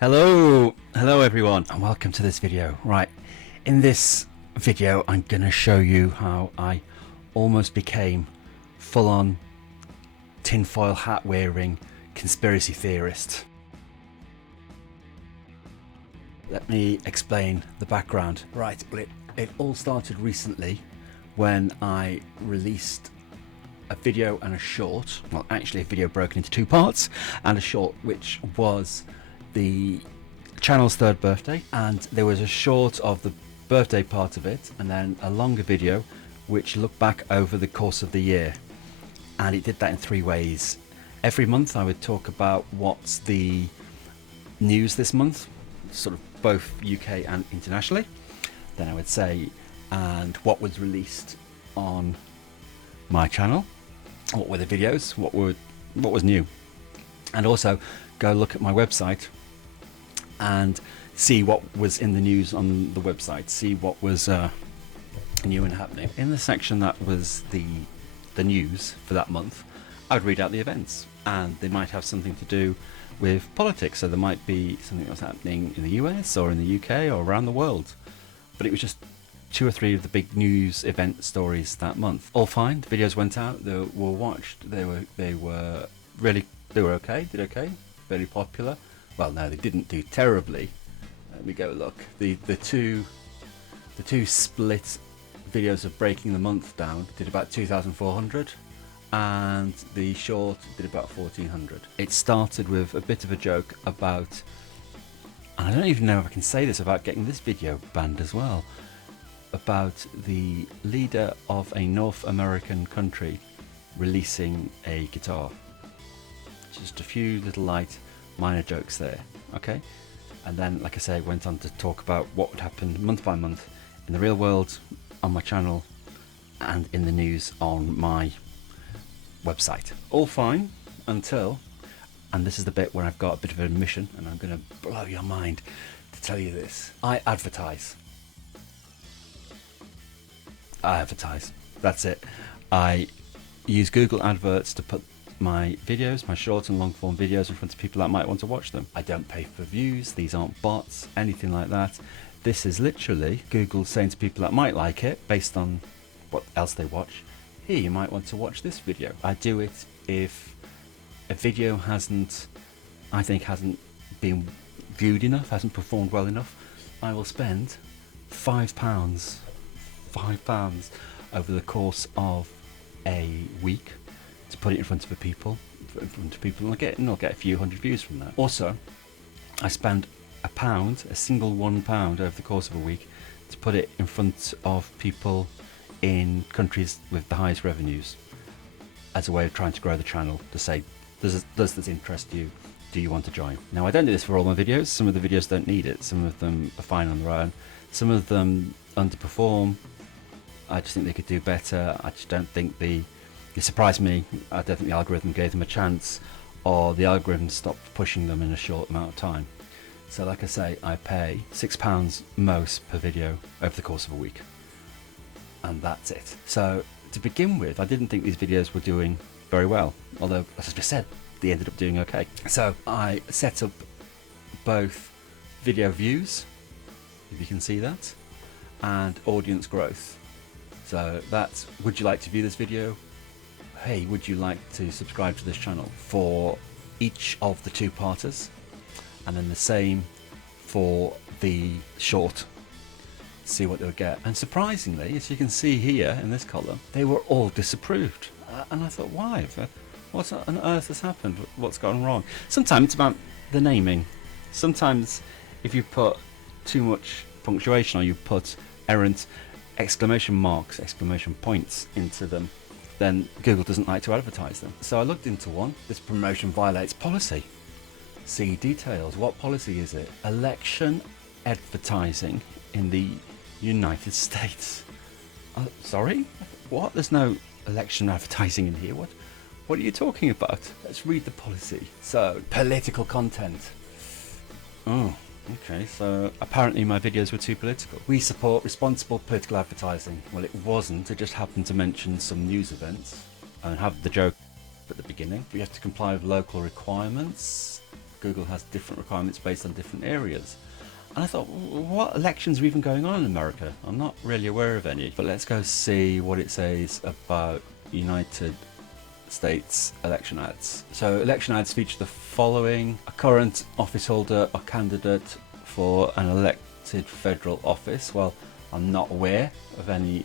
Hello everyone, and welcome to this video. Right, in this video I'm gonna show you how I almost became full-on tinfoil hat wearing conspiracy theorist. Let me explain the background. Right, well it all started recently when I released a video and a short, well actually a video broken into two parts, and a short which was the channel's third birthday, and there was a short of the birthday part of it and then a longer video which looked back over the course of the year, and it did that in three ways. Every month I would talk about what's the news this month, sort of both UK and internationally. Then I would say and what was released on my channel, what were the videos, what was new, and also go look at my website and see what was in the news on the website, see what was new and happening. In the section that was the news for that month, I would read out the events, and they might have something to do with politics, so there might be something that was happening in the US or in the UK or around the world, but it was just two or three of the big news event stories that month. All fine, the videos went out, they were watched, they were okay, did okay, very popular. Well, no, they didn't do terribly. Let me go look. The two split videos of breaking the month down did about 2,400, and the short did about 1,400. It started with a bit of a joke about, and I don't even know if I can say this about getting this video banned as well, about the leader of a North American country releasing a guitar. Just a few little light minor jokes there, okay? And then, like I say, went on to talk about what would happen month by month in the real world, on my channel, and in the news on my website. All fine until, and this is the bit where I've got a bit of an admission, and I'm going to blow your mind to tell you this. I advertise. That's it. I use Google Adverts to put my videos, my short and long form videos, in front of people that might want to watch them. I don't pay for views, these aren't bots, anything like that. This is literally Google saying to people that might like it, based on what else they watch, here, you might want to watch this video. I do it if a video hasn't been viewed enough, hasn't performed well enough. I will spend £5 over the course of a week to put it in front of people, and I'll get a few hundred views from that. Also, I spend a single £1 over the course of a week to put it in front of people in countries with the highest revenues, as a way of trying to grow the channel, to say, does this interest you? Do you want to join? Now, I don't do this for all my videos. Some of the videos don't need it. Some of them are fine on their own. Some of them underperform. I just think they could do better. I just don't think it surprised me. I don't think the algorithm gave them a chance, or the algorithm stopped pushing them in a short amount of time. So like I say, I pay £6 most per video over the course of a week, and that's it. So to begin with, I didn't think these videos were doing very well, although, as I just said, they ended up doing okay. So I set up both video views, if you can see that, and audience growth. So that's, would you like to view this video? Hey, would you like to subscribe to this channel? For each of the two-parters, and then the same for the short. See what they would get. And surprisingly, as you can see here in this column, they were all disapproved. And I thought, why? What on earth has happened? What's gone wrong? Sometimes it's about the naming. Sometimes if you put too much punctuation, or you put errant exclamation marks, exclamation points into them, then Google doesn't like to advertise them. So I looked into one. This promotion violates policy. See details. What policy is it? Election advertising in the United States. Sorry? What? There's no election advertising in here. What are you talking about? Let's read the policy. So, political content. Oh, okay, so apparently my videos were too political. We support responsible political advertising. Well, it wasn't, it just happened to mention some news events and have the joke at the beginning. We have to comply with local requirements. Google has different requirements based on different areas. And I thought, what elections are even going on in America? I'm not really aware of any. But let's go see what it says about United States election ads. So election ads feature the following: a current office holder or candidate for an elected federal office. Well, I'm not aware of any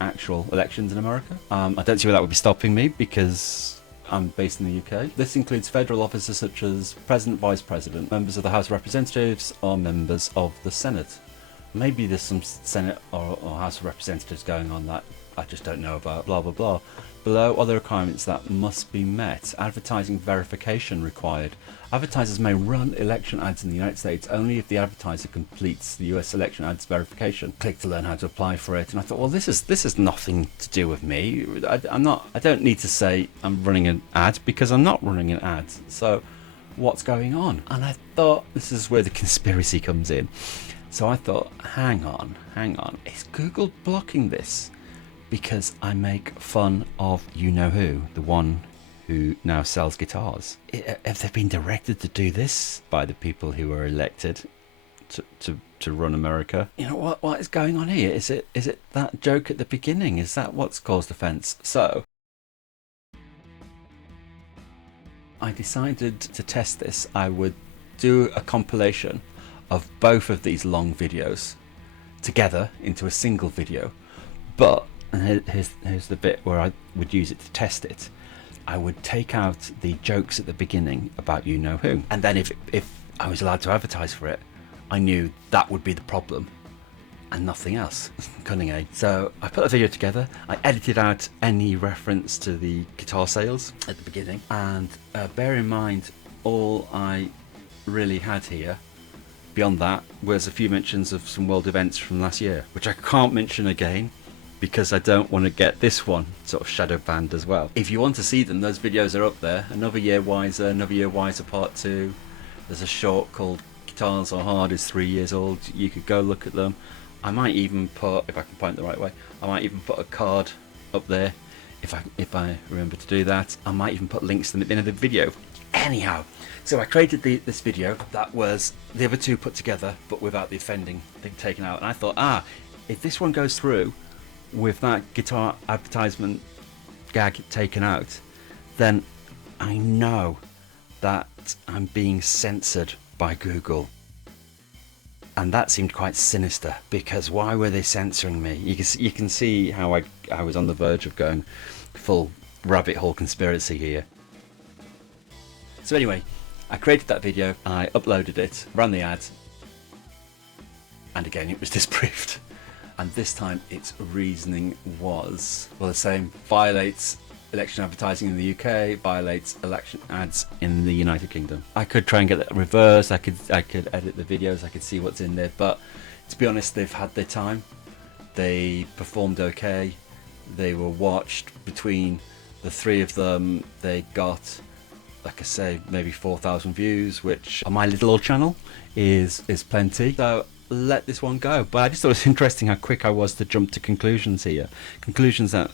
actual elections in America. I don't see where that would be stopping me because I'm based in the UK. This includes federal officers such as President, Vice President, members of the House of Representatives, or members of the Senate. Maybe there's some Senate or House of Representatives going on that I just don't know about, blah blah blah. Below are the requirements that must be met. Advertising verification required. Advertisers may run election ads in the United States only if the advertiser completes the US election ads verification. Click to learn how to apply for it. And I thought, well, this is nothing to do with me. I don't need to say I'm running an ad because I'm not running an ad. So what's going on? And I thought this is where the conspiracy comes in. So I thought, hang on, is Google blocking this because I make fun of you-know-who, the one who now sells guitars? Have they been directed to do this by the people who were elected to run America? You know, what is going on here? Is it that joke at the beginning? Is that what's caused offence? So I decided to test this. I would do a compilation of both of these long videos together into a single video, but here's the bit where I would use it to test it. I would take out the jokes at the beginning about you-know-who, and then if I was allowed to advertise for it, I knew that would be the problem and nothing else. Cunning, eh? So I put the video together, I edited out any reference to the guitar sales at the beginning, and bear in mind, all I really had here beyond that was a few mentions of some world events from last year, which I can't mention again because I don't want to get this one sort of shadow banned as well. If you want to see them, those videos are up there. Another Year Wiser, Another Year Wiser Part 2. There's a short called Guitars Are Hard is 3 years old. You could go look at them. I might even put, if I can point the right way, I might even put a card up there if I remember to do that. I might even put links to them at the end of the video. Anyhow, so I created this video that was the other two put together but without the offending thing taken out, and I thought, if this one goes through with that guitar advertisement gag taken out, then I know that I'm being censored by Google. And that seemed quite sinister, because why were they censoring me? You can see how I was on the verge of going full rabbit hole conspiracy here. So anyway, I created that video, I uploaded it, ran the ads, and again it was disapproved. And this time its reasoning was, well, the same: violates election advertising in the UK, violates election ads in the United Kingdom. I could try and get that reversed, I could edit the videos, I could see what's in there, but to be honest, they've had their time. They performed okay, they were watched. Between the three of them, they got, like I say, maybe 4,000 views, which on my little old channel is plenty. So let this one go. But I just thought it was interesting how quick I was to jump to conclusions here. Conclusions that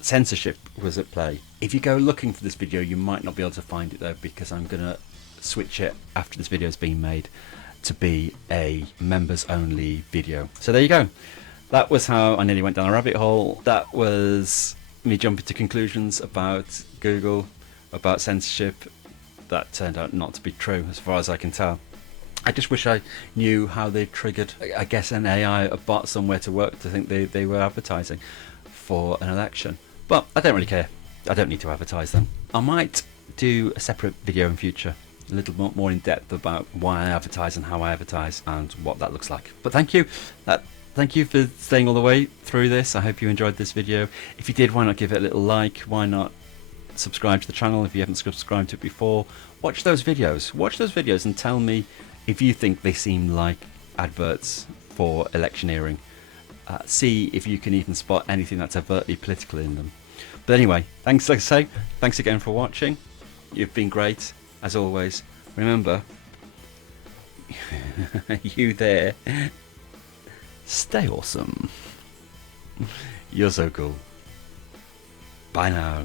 censorship was at play. If you go looking for this video, you might not be able to find it though, because I'm gonna switch it after this video has been made to be a members only video. So there you go. That was how I nearly went down a rabbit hole. That was me jumping to conclusions about Google, about censorship. That turned out not to be true as far as I can tell. I just wish I knew how they triggered, I guess, an AI, a bot somewhere to work to think they were advertising for an election. But I don't really care. I don't need to advertise them. I might do a separate video in future, a little more in depth about why I advertise and how I advertise and what that looks like. But thank you. Thank you for staying all the way through this. I hope you enjoyed this video. If you did, why not give it a little like? Why not subscribe to the channel if you haven't subscribed to it before? Watch those videos. Watch those videos and tell me if you think they seem like adverts for electioneering. See if you can even spot anything that's overtly political in them. But anyway, thanks, like I say, thanks again for watching. You've been great, as always. Remember, you there, stay awesome. You're so cool. Bye now.